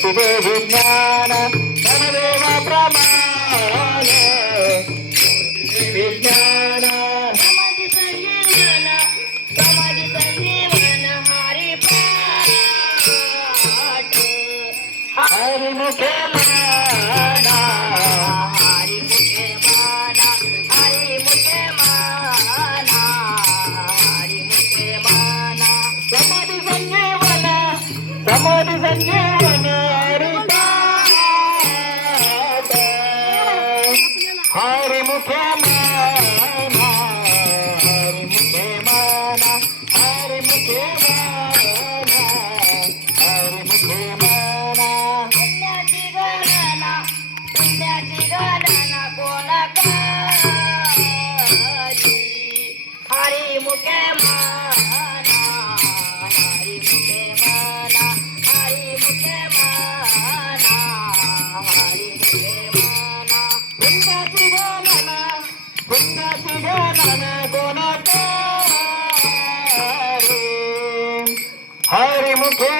ज्योतिरे विज्ञान धनदेव प्रमाण विज्ञान समाधी संजीवन हरी पाठ हरिमुखे माना हरिमुखे माना हरिमुखे माना हरिमुखे माना समाधी संजीवन हरिमुखे माना हरिमुखे माना हरिमुखे माना हरिमुखे माना पुण्याची गणना कोण करी हरिमुखे माना हरिमुखे माना हरिमुखे माना हरिमुखे माना पुण्याची गणना कोण करे हरिमुखे